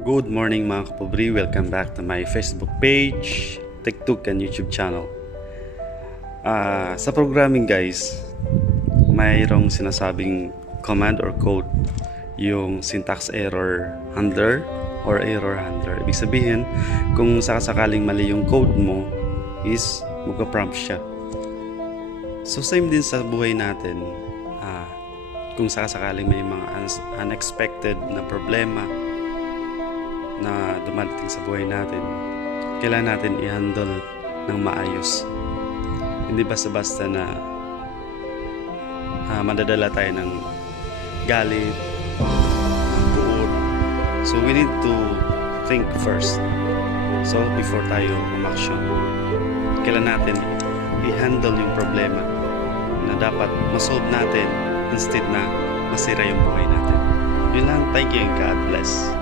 Good morning mga kapobri, welcome back to my Facebook page, TikTok and YouTube channel. Sa programming guys, mayroong sinasabing command or code, yung syntax error handler or error handler. Ibig sabihin, kung sakasakaling mali yung code mo, is magpa-prompt siya. So same din sa buhay natin, kung sakasakaling may mga unexpected na problema na dumadating sa buhay natin, kailangan natin i-handle ng maayos. Hindi basta-basta na madadala tayo ng galit, ng buod. So we need to think first. So before tayo umaksyon, kailangan natin i-handle yung problema na dapat masolve natin instead na masira yung buhay natin. Yun lang, thank you and God bless.